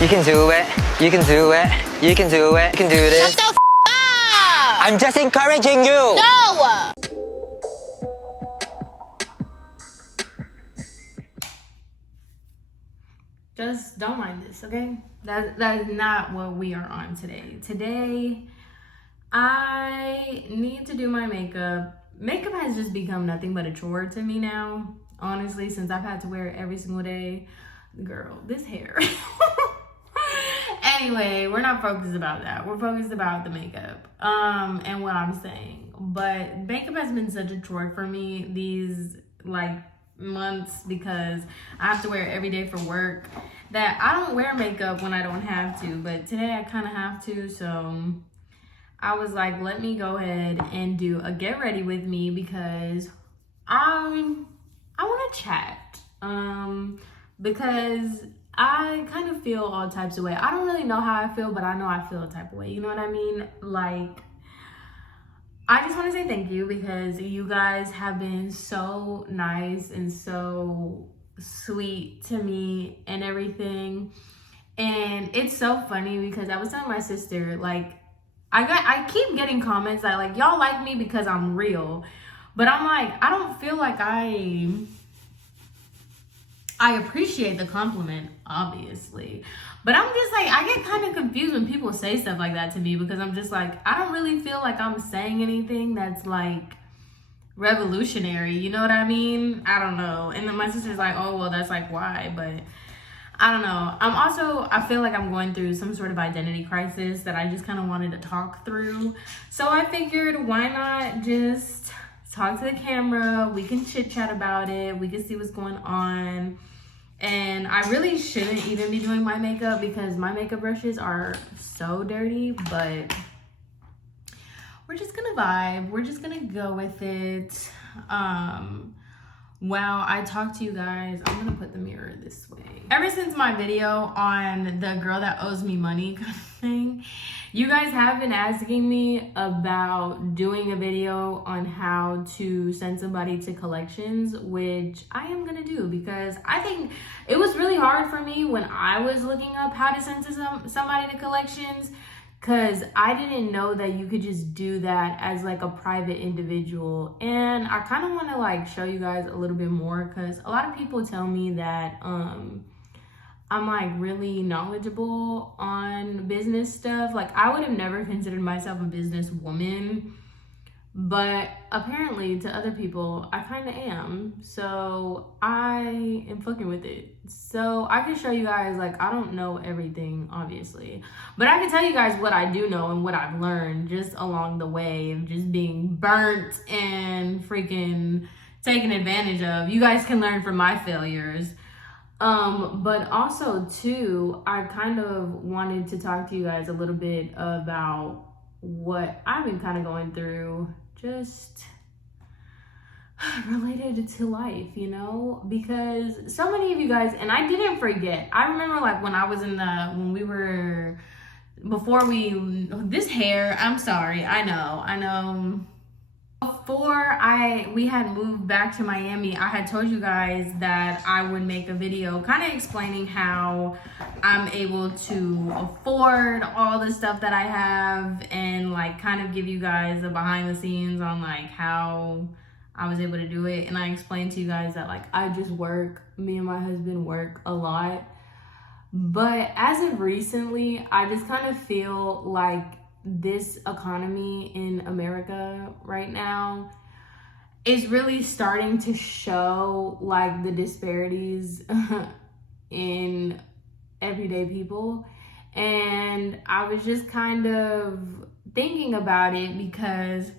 You can do it. You can do it. You can do it. You can do this. Shut the up! I'm just encouraging you. No! Just don't mind this, okay? That is not what we are on today. Today, I need to do my makeup. Makeup has just become nothing but a chore to me now, honestly, since I've had to wear it every single day. Girl, this hair. Anyway, we're not focused about that. We're focused about the makeup and what I'm saying. But makeup has been such a chore for me these months because I have to wear it every day for work that I don't wear makeup when I don't have to, but today I kind of have to. So I was like, let me go ahead and do a get ready with me because I want to chat because I kind of feel all types of way. I don't really know how I feel, but I know I feel a type of way. You know what I mean? Like, I just want to say thank you because you guys have been so nice and so sweet to me and everything. And it's so funny because I was telling my sister, like, I keep getting comments that like, y'all like me because I'm real. But I'm like, I don't feel like I appreciate the compliment, obviously. But I'm just like, I get kind of confused when people say stuff like that to me because I'm just like, I don't really feel like I'm saying anything that's like revolutionary. You know what I mean? I don't know. And then my sister's like, oh, well, that's like why? But I don't know. I feel like I'm going through some sort of identity crisis that I just kind of wanted to talk through. So I figured, why not just talk to the camera? We can chit chat about it. We can see what's going on. And I really shouldn't even be doing my makeup because my makeup brushes are so dirty, but we're just gonna vibe. We're just gonna go with it. While I talk to you guys, I'm gonna put the mirror this way. Ever since my video on the girl that owes me money kind of thing, you guys have been asking me about doing a video on how to send somebody to collections, which I am gonna do because I think it was really hard for me when I was looking up how to send to somebody to collections, because I didn't know that you could just do that as like a private individual. And I kind of want to like show you guys a little bit more because a lot of people tell me that I'm like really knowledgeable on business stuff. Like, I would have never considered myself a businesswoman, but apparently to other people I kind of am. So I am fucking with it. So I can show you guys, like, I don't know everything obviously, but I can tell you guys what I do know and what I've learned just along the way of just being burnt and freaking taken advantage of. You guys can learn from my failures. But also too, I kind of wanted to talk to you guys a little bit about what I've been kind of going through, just related to life, you know, because so many of you guys, and I didn't forget, I remember like when I was this hair, I'm sorry, I know. Before we had moved back to Miami, I had told you guys that I would make a video kind of explaining how I'm able to afford all the stuff that I have and like kind of give you guys a behind the scenes on like how I was able to do it. And I explained to you guys that like I just work, me and my husband work a lot. But as of recently, I just kind of feel like this economy in America right now is really starting to show like the disparities in everyday people. And I was just kind of thinking about it because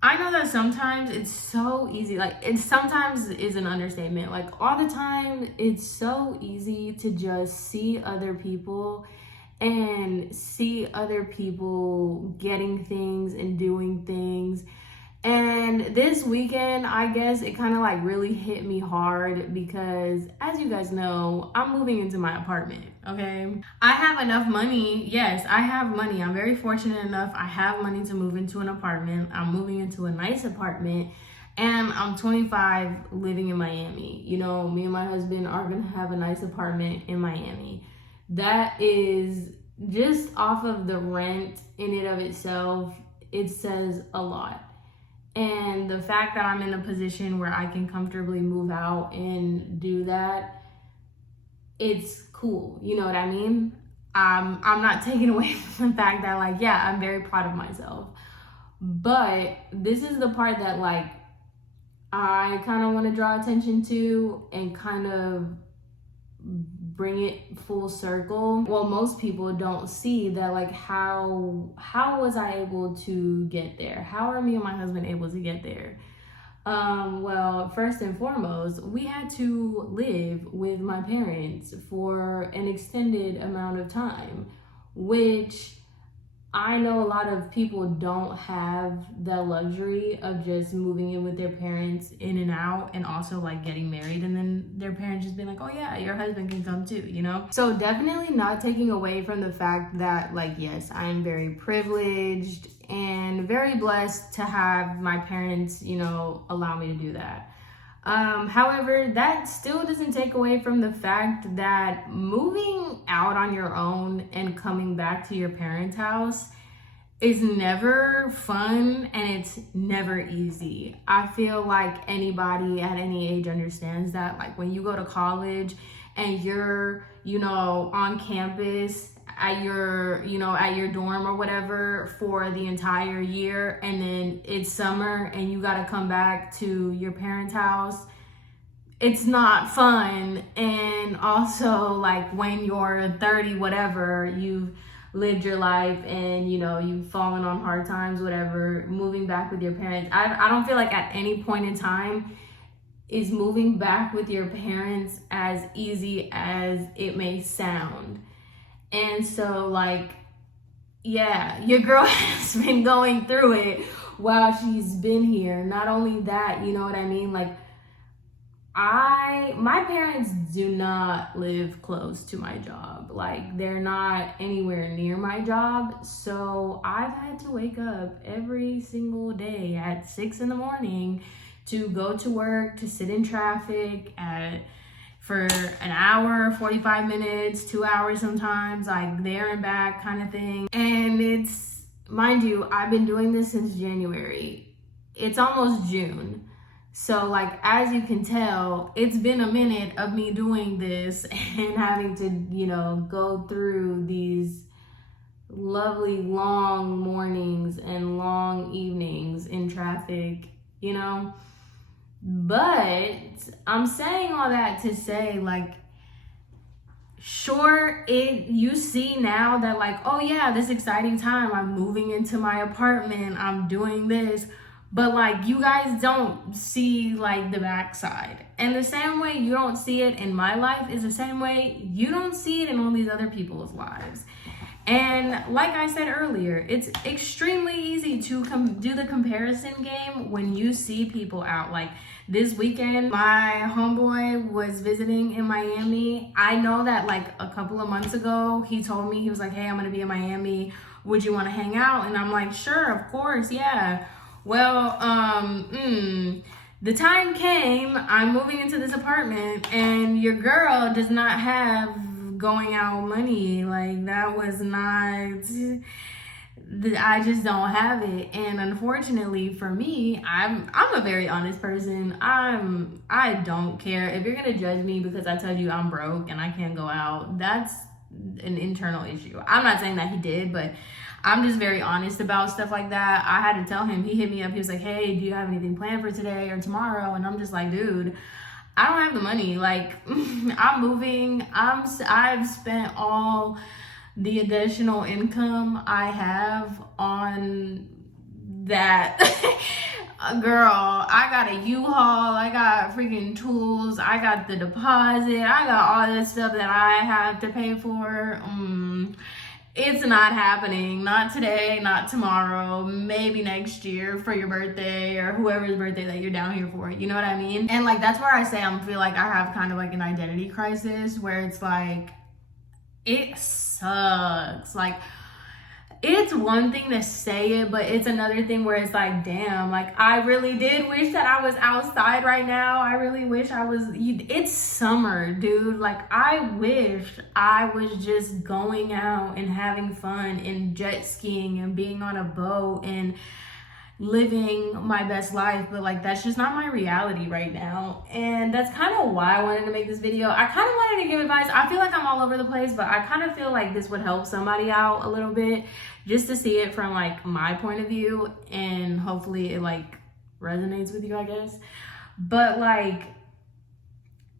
I know that sometimes it's so easy, like it sometimes is an understatement, like all the time it's so easy to just see other people and see other people getting things and doing things. And this weekend, I guess it kind of like really hit me hard because, as you guys know, I'm moving into my apartment, okay? I have enough money. Yes, I have money. I'm very fortunate enough. I have money to move into an apartment. I'm moving into a nice apartment. And I'm 25 living in Miami. You know, me and my husband are gonna have a nice apartment in Miami. that is just off of the rent in and of itself, it says a lot. And the fact that I'm in a position where I can comfortably move out and do that, it's cool. You know what I mean? I'm not taking away from the fact that, like, yeah, I'm very proud of myself. But this is the part that, like, I kind of want to draw attention to and kind of bring it full circle. Well, most people don't see that, like, how was I able to get there? How are me and my husband able to get there? Well, first and foremost, we had to live with my parents for an extended amount of time, which I know a lot of people don't have the luxury of just moving in with their parents in and out, and also like getting married and then their parents just being like, oh yeah, your husband can come too, you know? So definitely not taking away from the fact that, like, yes, I am very privileged and very blessed to have my parents, you know, allow me to do that. However, that still doesn't take away from the fact that moving out on your own and coming back to your parents' house is never fun and it's never easy. I feel like anybody at any age understands that. Like, when you go to college and you're, you know, on campus at your, you know, at your dorm or whatever for the entire year, and then it's summer and you got to come back to your parents' house, it's not fun. And also, like, when you're 30 whatever, you've lived your life and, you know, you've fallen on hard times, whatever, moving back with your parents, I don't feel like at any point in time is moving back with your parents as easy as it may sound. And so, like, yeah, your girl has been going through it while she's been here. Not only that, you know what I mean? Like, my parents do not live close to my job. Like, they're not anywhere near my job. So I've had to wake up every single day at 6 a.m. to go to work, to sit in traffic for an hour, 45 minutes, 2 hours sometimes, like there and back kind of thing. And it's, mind you, I've been doing this since January. It's almost June. So, like, as you can tell, it's been a minute of me doing this and having to, you know, go through these lovely long mornings and long evenings in traffic, you know? But I'm saying all that to say, like, sure, you see now that, like, oh yeah, this exciting time, I'm moving into my apartment, I'm doing this, but, like, you guys don't see, like, the backside. And the same way you don't see it in my life is the same way you don't see it in all these other people's lives. And like I said earlier, it's extremely easy to do the comparison game when you see people out. Like, this weekend, my homeboy was visiting in Miami. I know that, like, a couple of months ago, he told me, he was like, hey, I'm gonna be in Miami. Would you wanna hang out? And I'm like, sure, of course, yeah. Well, the time came, I'm moving into this apartment and your girl does not have going out money. Like, that was not, I just don't have it. And unfortunately for me, I'm a very honest person. I don't care if you're gonna judge me because I told you I'm broke and I can't go out. That's an internal issue. I'm not saying that he did, but I'm just very honest about stuff like that. I had to tell him. He hit me up. He was like, hey, do you have anything planned for today or tomorrow? And I'm just like, dude, I don't have the money. Like, I'm moving. I've spent all the additional income I have on that. Girl, I got a U-Haul, I got freaking tools, I got the deposit, I got all this stuff that I have to pay for. It's not happening. Not today, not tomorrow, maybe next year for your birthday or whoever's birthday that you're down here for. You know what I mean? And, like, that's where I say I feel like I have kind of like an identity crisis where it's like, it sucks. Like, it's one thing to say it, but it's another thing where it's like, damn, like I really did wish that I was outside right now. I really wish I was, it's summer, dude. Like I wish I was just going out and having fun and jet skiing and being on a boat and living my best life, but like that's just not my reality right now. And that's kind of why I wanted to make this video. I kind of wanted to give advice. I feel like I'm all over the place, but I kind of feel like this would help somebody out a little bit, just to see it from like my point of view, and hopefully it like resonates with you, I guess. But like,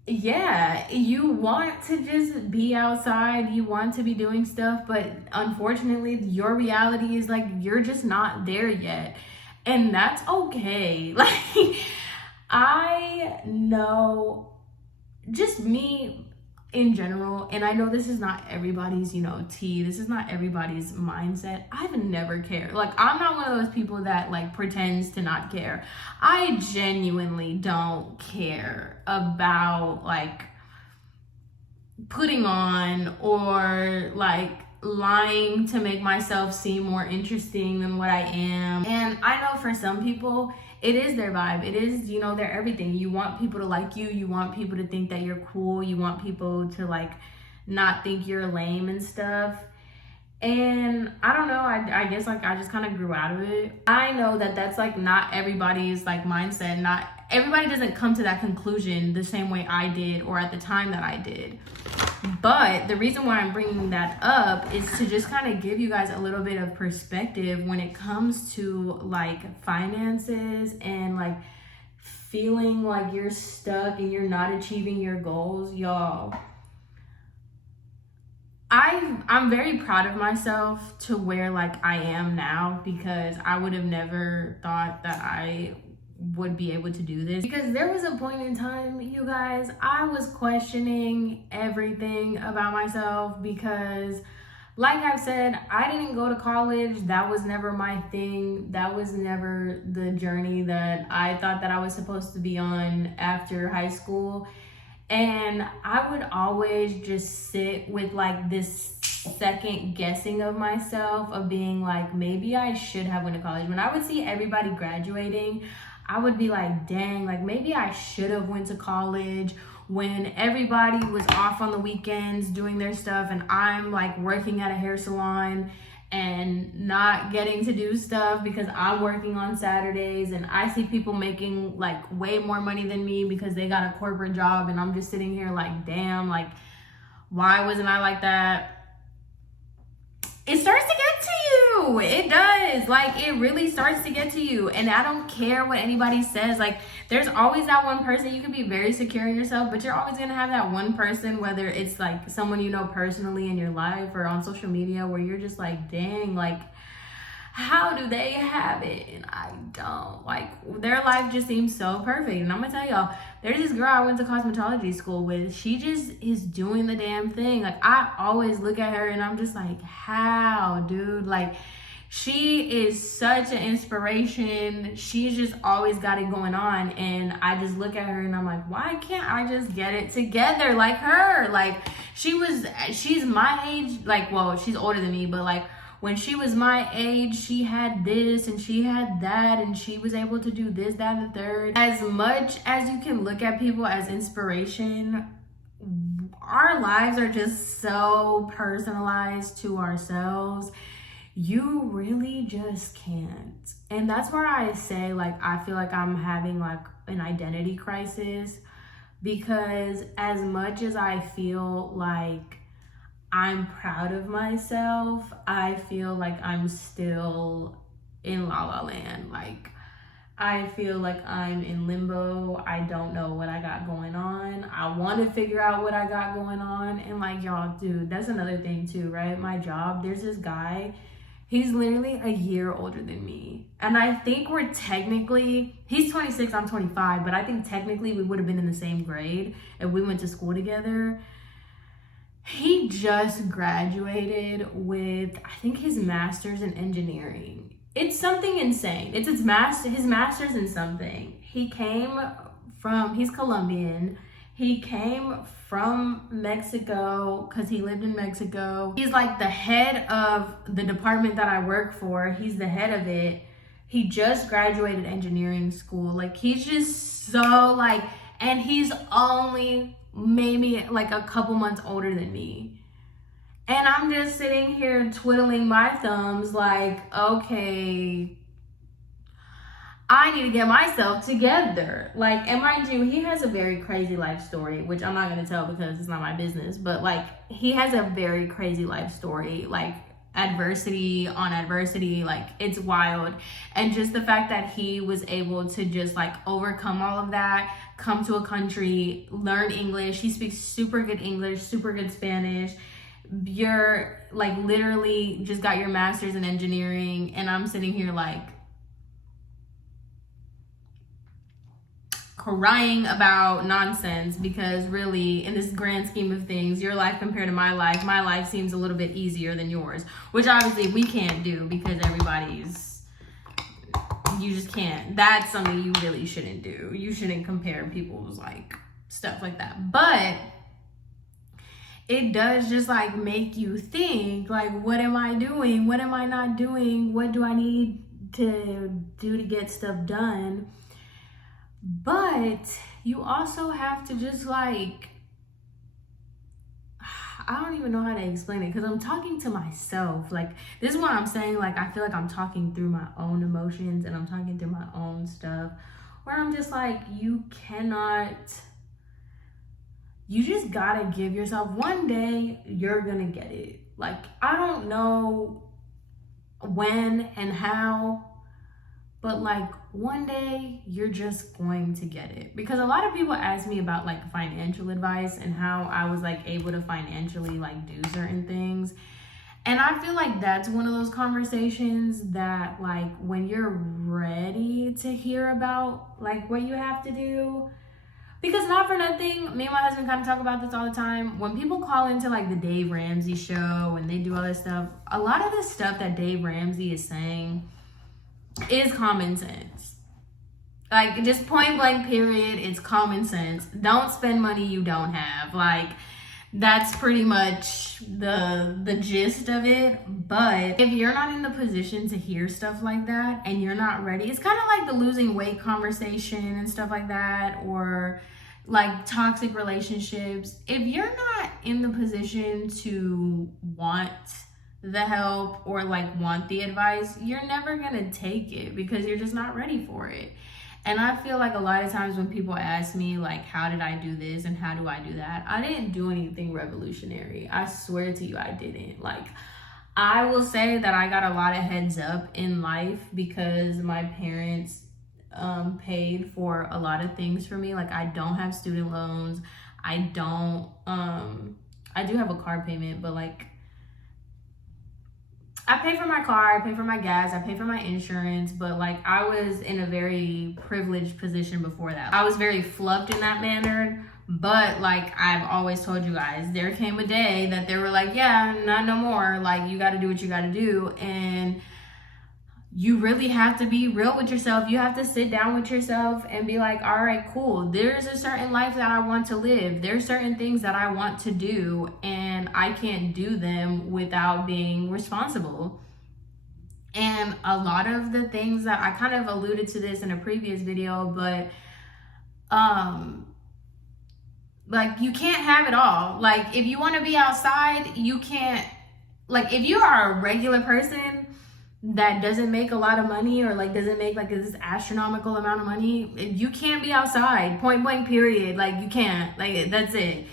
yeah, you want to just be outside, you want to be doing stuff, but unfortunately your reality is like you're just not there yet. And that's okay. Like, I know, just me in general, and I know this is not everybody's, you know, tea. This is not everybody's mindset. I've never cared. Like, I'm not one of those people that, like, pretends to not care. I genuinely don't care about, like, putting on or, like, lying to make myself seem more interesting than what I am. And I know for some people it is their vibe, it is, you know, their everything. You want people to like you, you want people to think that you're cool, you want people to like not think you're lame and stuff. And I don't know, I guess like I just kind of grew out of it. I know that that's like not everybody's like mindset. Not everybody doesn't come to that conclusion the same way I did or at the time that I did. But the reason why I'm bringing that up is to just kind of give you guys a little bit of perspective when it comes to like finances and like feeling like you're stuck and you're not achieving your goals. Y'all, I'm very proud of myself to where like I am now, because I would have never thought that I would be able to do this. Because there was a point in time, you guys, I was questioning everything about myself, because like I've said, I didn't go to college. That was never my thing. That was never the journey that I thought that I was supposed to be on after high school. And I would always just sit with like this second guessing of myself, of being like, maybe I should have went to college. When I would see everybody graduating, I would be like, dang, like maybe I should have went to college. When everybody was off on the weekends doing their stuff and I'm like working at a hair salon and not getting to do stuff because I'm working on Saturdays, and I see people making like way more money than me because they got a corporate job, and I'm just sitting here like, damn, like why wasn't I like that? It starts to get to you. It does. Like, it really starts to get to you. And I don't care what anybody says. Like, there's always that one person. You can be very secure in yourself, but you're always going to have that one person, whether it's like someone you know personally in your life or on social media, where you're just like, dang, like, how do they have it and I don't? Like, their life just seems so perfect. And I'm gonna tell y'all, there's this girl I went to cosmetology school with. She just is doing the damn thing. Like, I always look at her and I'm just like, how, dude? Like, she is such an inspiration. She's just always got it going on. And I just look at her and I'm like, why can't I just get it together like her? Like, she's my age. Like, well, she's older than me, but like, when she was my age, she had this and she had that, and she was able to do this, that, and the third. As much as you can look at people as inspiration, our lives are just so personalized to ourselves. You really just can't. And that's where I say, like, I feel like I'm having like an identity crisis, because as much as I feel like I'm proud of myself, I feel like I'm still in La La Land. Like, I feel like I'm in limbo. I don't know what I got going on. I want to figure out what I got going on. And like, y'all, dude, that's another thing too, right? My job, there's this guy, he's literally a year older than me. And I think we're technically, he's 26, I'm 25, but I think technically we would have been in the same grade if we went to school together. He just graduated with, I think, his master's in engineering. It's something insane. It's his master's in something. He came from, he's Colombian. He came from Mexico because he lived in Mexico. He's like the head of the department that I work for. He's the head of it. He just graduated engineering school. Like, he's just so like, and he's only maybe like a couple months older than me. And I'm just sitting here twiddling my thumbs like, okay, I need to get myself together. Like, and mind you, he has a very crazy life story, which I'm not going to tell because it's not my business. But like, he has a very crazy life story, like adversity on adversity, like it's wild. And just the fact that he was able to just like overcome all of that, come to a country, learn English. He speaks super good English, super good Spanish. You're like literally just got your master's in engineering, and I'm sitting here like crying about nonsense, because really, in this grand scheme of things, your life compared to my life seems a little bit easier than yours, which obviously we can't do because you just can't. That's something you really shouldn't do. You shouldn't compare people's like stuff like that. But it does just like make you think, like, what am I doing? What am I not doing? What do I need to do to get stuff done? But you also have to just like, I don't even know how to explain it because I'm talking to myself. Like, this is what I'm saying. Like, I feel like I'm talking through my own emotions and I'm talking through my own stuff, where I'm just like, you just gotta give yourself, one day you're gonna get it. Like, I don't know when and how, but like one day you're just going to get it. Because a lot of people ask me about like financial advice and how I was like able to financially like do certain things. And I feel like that's one of those conversations that like when you're ready to hear about like what you have to do. Because not for nothing, me and my husband kind of talk about this all the time. When people call into like the Dave Ramsey show and they do all this stuff, a lot of the stuff that Dave Ramsey is saying is common sense. Like, just point blank period, it's common sense. Don't spend money you don't have. Like, that's pretty much the gist of it. But if you're not in the position to hear stuff like that and you're not ready, it's kind of like the losing weight conversation and stuff like that, or like toxic relationships. If you're not in the position to want the help or like want the advice, you're never gonna take it because you're just not ready for it. And I feel like a lot of times when people ask me like, how did I do this and how do I do that, I didn't do anything revolutionary. I swear to you, I didn't. Like, I will say that I got a lot of heads up in life because my parents paid for a lot of things for me. Like, I don't have student loans. I do have a car payment, but like, I pay for my car, I pay for my gas, I pay for my insurance, but like, I was in a very privileged position before that. I was very fluffed in that manner, but like I've always told you guys, there came a day that they were like, yeah, not no more. Like, you got to do what you got to do. And you really have to be real with yourself. You have to sit down with yourself and be like, all right, cool. There's a certain life that I want to live. There's certain things that I want to do, and I can't do them without being responsible. And a lot of the things that I kind of alluded to this in a previous video, but like, you can't have it all. Like, if you want to be outside, you can't. Like, if you are a regular person that doesn't make a lot of money, or like doesn't make like this astronomical amount of money, you can't be outside, point blank period. Like, you can't. Like, that's it.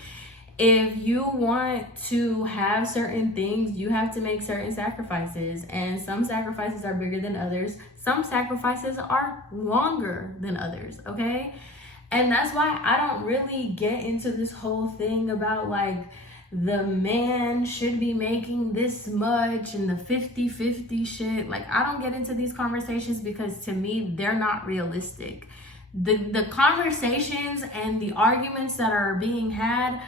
If you want to have certain things, you have to make certain sacrifices, and some sacrifices are bigger than others. Some sacrifices are longer than others, okay? And that's why I don't really get into this whole thing about like the man should be making this much and the 50-50 shit. Like, I don't get into these conversations because to me, they're not realistic. The conversations and the arguments that are being had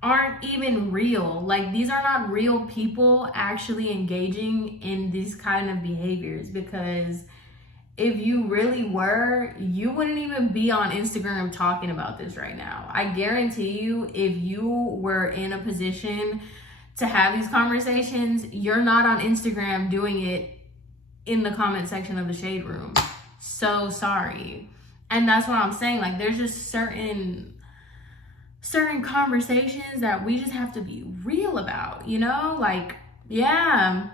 aren't even real. Like, these are not real people actually engaging in these kind of behaviors, because if you really were, you wouldn't even be on Instagram talking about this right now. I guarantee you, if you were in a position to have these conversations, you're not on Instagram doing it in the comment section of the Shade Room. So sorry. And that's what I'm saying. Like, there's just certain conversations that we just have to be real about, you know? Like, yeah.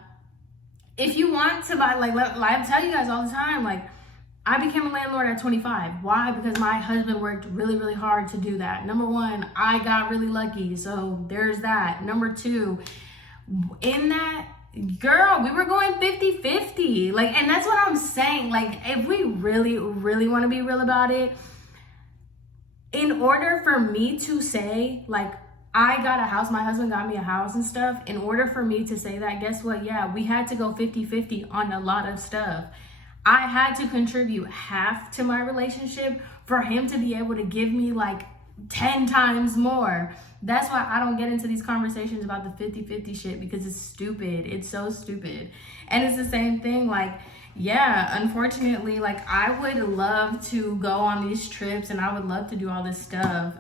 If you want to buy, like I tell you guys all the time, like, I became a landlord at 25. Why? Because my husband worked really, really hard to do that. Number one, I got really lucky. So there's that. Number two, in that, girl, we were going 50-50. Like, and that's what I'm saying. Like, if we really, really want to be real about it, in order for me to say, like, I got a house, my husband got me a house and stuff, in order for me to say that, guess what? Yeah, we had to go 50-50 on a lot of stuff. I had to contribute half to my relationship for him to be able to give me like 10 times more. That's why I don't get into these conversations about the 50-50 shit, because it's stupid. It's so stupid. And it's the same thing, like, yeah, unfortunately, like, I would love to go on these trips and I would love to do all this stuff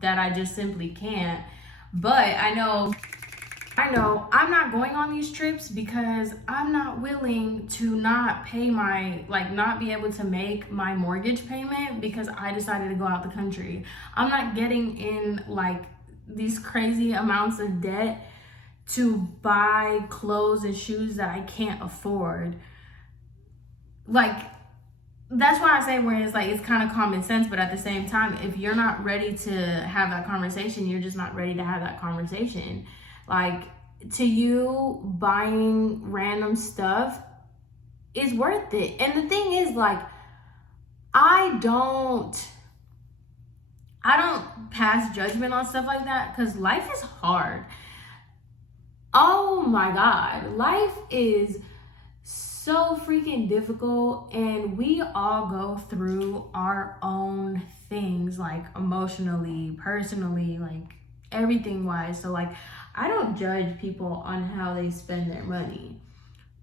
that I just simply can't. But I know I'm not going on these trips because I'm not willing to not pay my, like, not be able to make my mortgage payment because I decided to go out the country. I'm not getting in, like, these crazy amounts of debt to buy clothes and shoes that I can't afford. Like, that's why I say where it's like, it's kind of common sense, but at the same time, if you're not ready to have that conversation, you're just not ready to have that conversation. Like, to you, buying random stuff is worth it. And the thing is, like, I don't pass judgment on stuff like that, because life is hard. Oh my God, life is so freaking difficult, and we all go through our own things, like emotionally, personally, like everything wise. So like, I don't judge people on how they spend their money.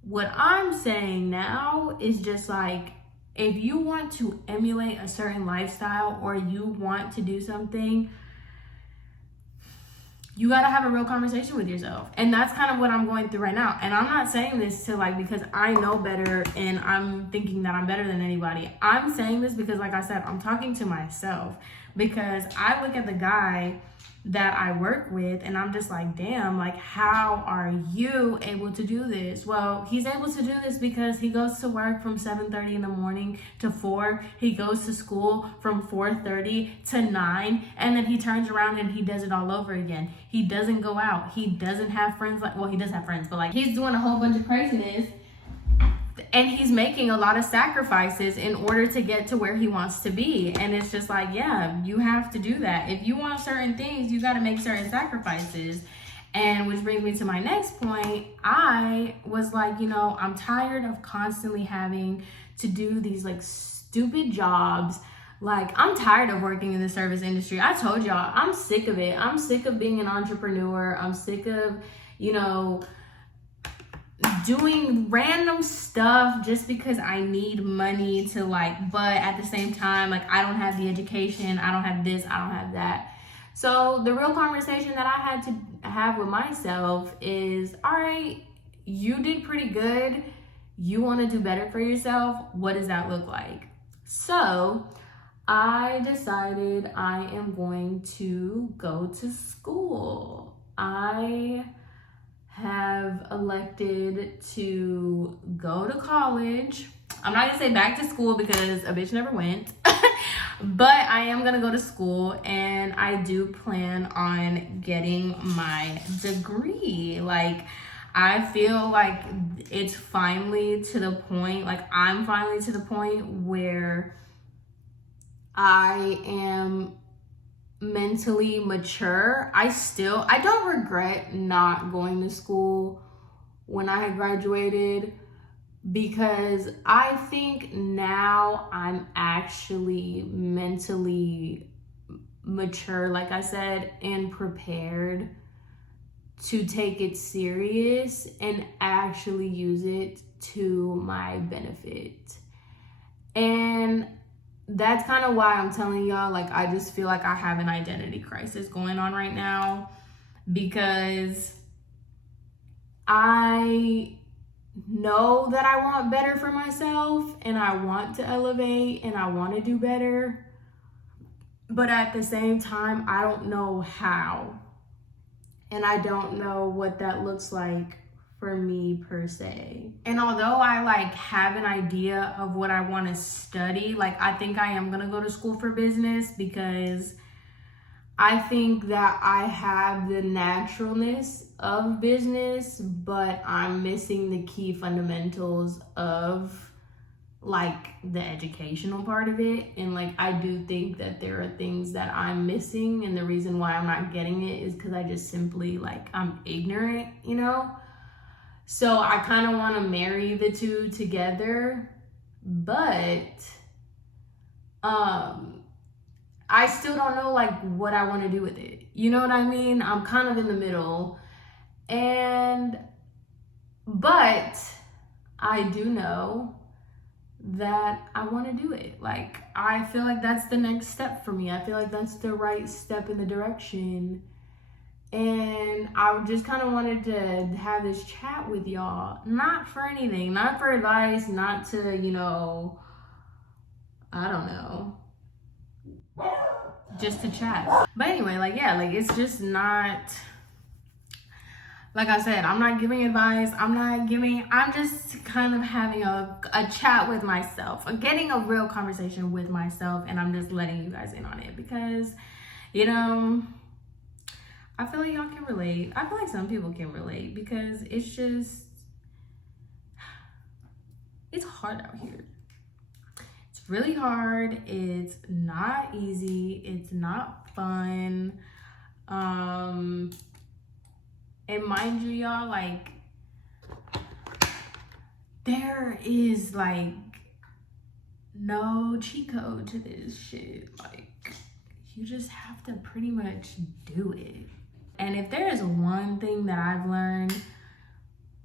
What I'm saying now is just like, if you want to emulate a certain lifestyle or you want to do something, you got to have a real conversation with yourself. And that's kind of what I'm going through right now. And I'm not saying this to, like, because I know better and I'm thinking that I'm better than anybody. I'm saying this because, like I said, I'm talking to myself, because I look at the guy that I work with and I'm just like, damn, like, how are you able to do this? Well, he's able to do this because he goes to work from 7:30 in the morning to 4. He goes to school from 4:30 to 9, and then he turns around and he does it all over again. He doesn't go out. He doesn't have friends. Like, well, he does have friends, but like, he's doing a whole bunch of craziness. And he's making a lot of sacrifices in order to get to where he wants to be. And it's just like, yeah, you have to do that. If you want certain things, you got to make certain sacrifices. And which brings me to my next point. I was like, you know, I'm tired of constantly having to do these like stupid jobs. Like, I'm tired of working in the service industry. I told y'all, I'm sick of it. I'm sick of being an entrepreneur. I'm sick of, you know, doing random stuff just because I need money to, like, but at the same time, like, I don't have the education, I don't have this, I don't have that. So the real conversation that I had to have with myself is, all right, you did pretty good. You want to do better for yourself. What does that look like? So I decided I am going to go to school. I have elected to go to college. I'm not gonna say back to school because a bitch never went, but I am gonna go to school, and I do plan on getting my degree. Like, I feel like it's finally to the point, like, I'm finally to the point where I am mentally mature. I don't regret not going to school when I had graduated, because I think now I'm actually mentally mature, like I said, and prepared to take it serious and actually use it to my benefit. And that's kind of why I'm telling y'all, like, I just feel like I have an identity crisis going on right now, because I know that I want better for myself and I want to elevate and I want to do better. But at the same time, I don't know how. And I don't know what that looks like for me per se. And although I like have an idea of what I want to study, like I think I am going to go to school for business, because I think that I have the naturalness of business, but I'm missing the key fundamentals of like the educational part of it. And like I do think that there are things that I'm missing, and the reason why I'm not getting it is because I just simply like I'm ignorant, you know. So I kind of want to marry the two together, but I still don't know like what I want to do with it, you know what I mean? I'm kind of in the middle. But I do know that I want to do it. Like, I feel like that's the next step for me. I feel like that's the right step in the direction. And I just kind of wanted to have this chat with y'all. Not for anything, not for advice, not to, you know, I don't know, just to chat. But anyway, like, yeah, like, it's just not, like I said, I'm not giving advice. I'm just kind of having a chat with myself, getting a real conversation with myself. And I'm just letting you guys in on it because, you know, I feel like y'all can relate. I feel like some people can relate because it's just, it's hard out here. It's really hard. It's not easy. It's not fun. And mind you, y'all, like, there is, like, no cheat code to this shit. Like, you just have to pretty much do it. And if there is one thing that I've learned,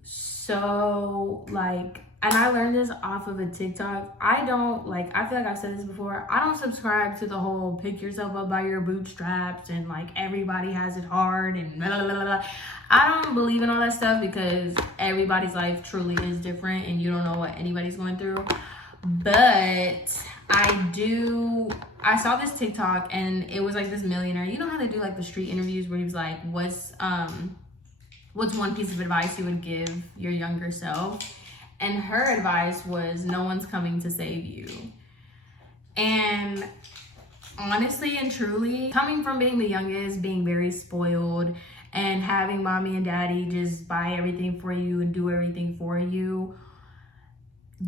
so, like, and I learned this off of a TikTok. I don't, like, I feel like I've said this before. I don't subscribe to the whole pick yourself up by your bootstraps and, like, everybody has it hard and blah, blah, blah, blah. I don't believe in all that stuff because everybody's life truly is different and you don't know what anybody's going through. But I saw this TikTok and it was, like, this millionaire. You know how they do, like, the street interviews where he was like, what's one piece of advice you would give your younger self? And her advice was, no one's coming to save you. And honestly and truly, coming from being the youngest, being very spoiled, and having mommy and daddy just buy everything for you and do everything for you,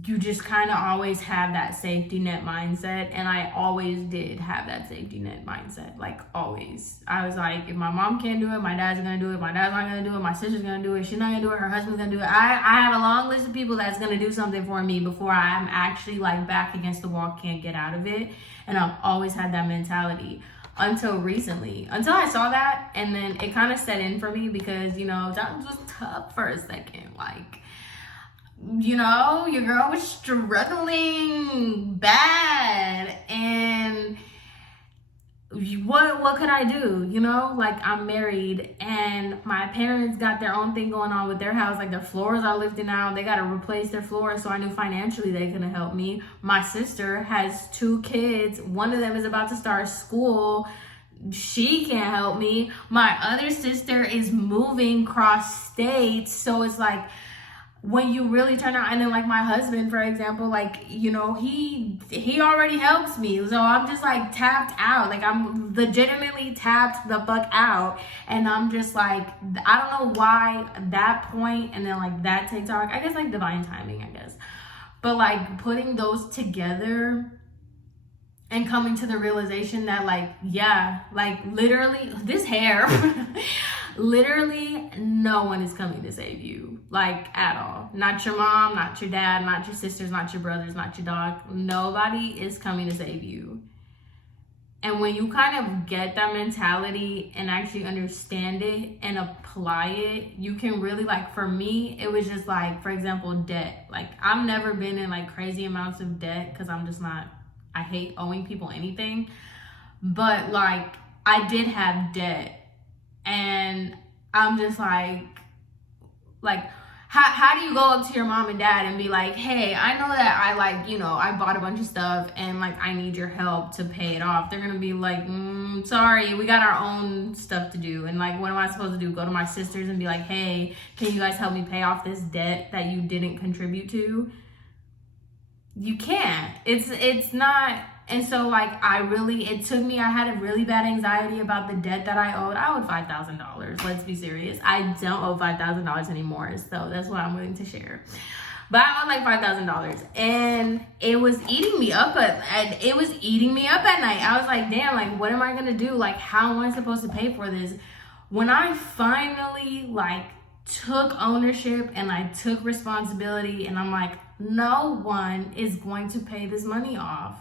you just kind of always have that safety net mindset. And I always did have that safety net mindset, like always. I was like, if my mom can't do it, my dad's gonna do it, my dad's not gonna do it, my sister's gonna do it, she's not gonna do it, her husband's gonna do it. I have a long list of people that's gonna do something for me before I'm actually like back against the wall, can't get out of it. And I've always had that mentality until recently, until I saw that. And then it kind of set in for me because, you know, that was tough for a second. Like, you know, your girl was struggling bad, and what could I do? You know, like, I'm married and my parents got their own thing going on with their house. Like, their floors are lifting out, they got to replace their floors, so I knew financially they couldn't help me. My sister has 2 kids, one of them is about to start school, she can't help me. My other sister is moving cross states, so it's like, when you really turn out, and then like my husband, for example, like, you know, he already helps me, so I'm just like tapped out. Like, I'm legitimately tapped the fuck out, and I'm just like, I don't know why that point and then like that TikTok, I guess like divine timing, I guess, but like putting those together and coming to the realization that, like, yeah, like literally this hair literally no one is coming to save you, like, at all. Not your mom, not your dad, not your sisters, not your brothers, not your dog. Nobody is coming to save you. And when you kind of get that mentality and actually understand it and apply it, you can really, like, for me, it was just like, for example, debt. Like, I've never been in like crazy amounts of debt because I'm just not, I hate owing people anything. But like, I did have debt, and I'm just like, how do you go up to your mom and dad and be like, hey, I know that I, like, you know, I bought a bunch of stuff and like I need your help to pay it off. They're gonna be like, sorry, we got our own stuff to do. And like, what am I supposed to do? Go to my sisters and be like, hey, can you guys help me pay off this debt that you didn't contribute to? You can't. It's not. And so like, it took me, I had a really bad anxiety about the debt that I owed. I owed $5,000. Let's be serious. I don't owe $5,000 anymore. So that's what I'm willing to share. But I owed like $5,000, and it was eating me up at night. I was like, damn, like, what am I gonna do? Like, how am I supposed to pay for this? When I finally like took ownership and I took responsibility, and I'm like, no one is going to pay this money off.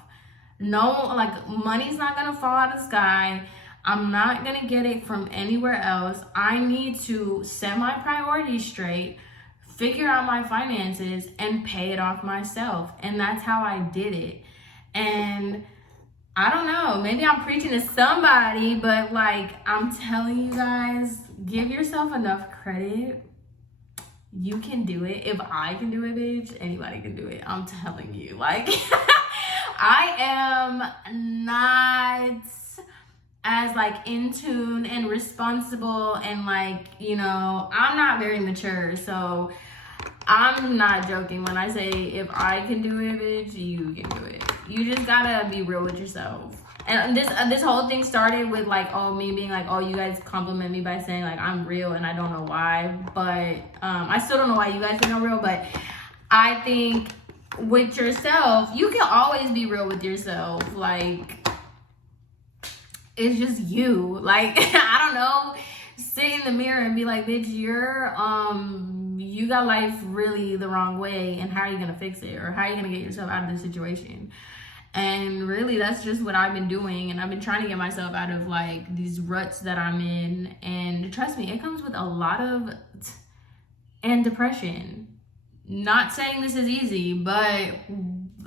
No, like, money's not gonna fall out of the sky. I'm not gonna get it from anywhere else. I need to set my priorities straight, figure out my finances, and pay it off myself. And that's how I did it. And I don't know, maybe I'm preaching to somebody, but like, I'm telling you guys, give yourself enough credit. You can do it. If I can do it, bitch, anybody can do it. I'm telling you, like, I am not as like in tune and responsible, and like, you know, I'm not very mature, so I'm not joking when I say if I can do it, bitch, you can do it. You just gotta be real with yourself. And this whole thing started with like, me being like, you guys compliment me by saying like I'm real, and I don't know why, but I still don't know why you guys think I'm real. But I think with yourself, you can always be real with yourself. Like, it's just you. Like, I don't know, sit in the mirror and be like, bitch, you got life really the wrong way, and how are you gonna fix it? Or how are you gonna get yourself out of this situation? And really, that's just what I've been doing. And I've been trying to get myself out of like these ruts that I'm in. And trust me, it comes with a lot of and depression. Not saying this is easy, but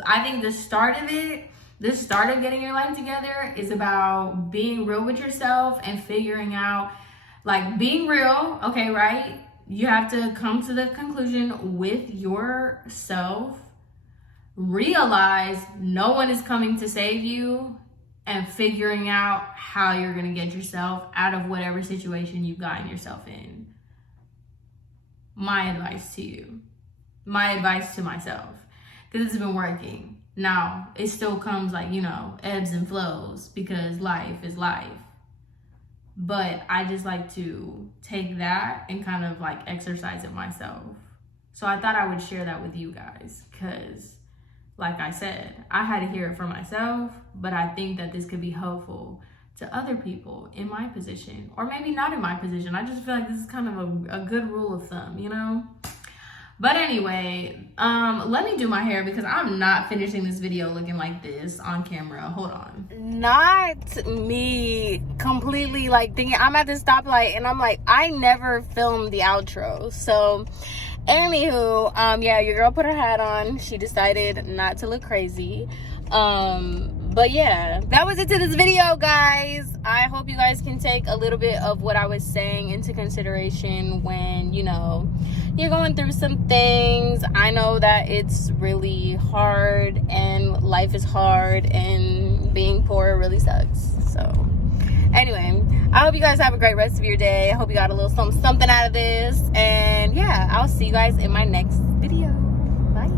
I think the start of getting your life together is about being real with yourself and figuring out, like, being real, okay, right? You have to come to the conclusion with yourself, realize no one is coming to save you, and figuring out how you're gonna get yourself out of whatever situation you've gotten yourself in. My advice to you. My advice to myself, because it's been working. Now, it still comes like, you know, ebbs and flows, because life is life. But I just like to take that and kind of like exercise it myself. So I thought I would share that with you guys, because like I said, I had to hear it for myself, but I think that this could be helpful to other people in my position, or maybe not in my position. I just feel like this is kind of a good rule of thumb, you know? But anyway, let me do my hair, because I'm not finishing this video looking like this on camera. Hold on. Not me completely like thinking I'm at the stoplight and I'm like, I never filmed the outro. So anywho, yeah, your girl put her hat on. She decided not to look crazy. But yeah, that was it to this video, guys. I hope you guys can take a little bit of what I was saying into consideration when, you know, you're going through some things. I know that it's really hard, and life is hard, and being poor really sucks. So anyway, I hope you guys have a great rest of your day. I hope you got a little something out of this. And yeah, I'll see you guys in my next video. Bye.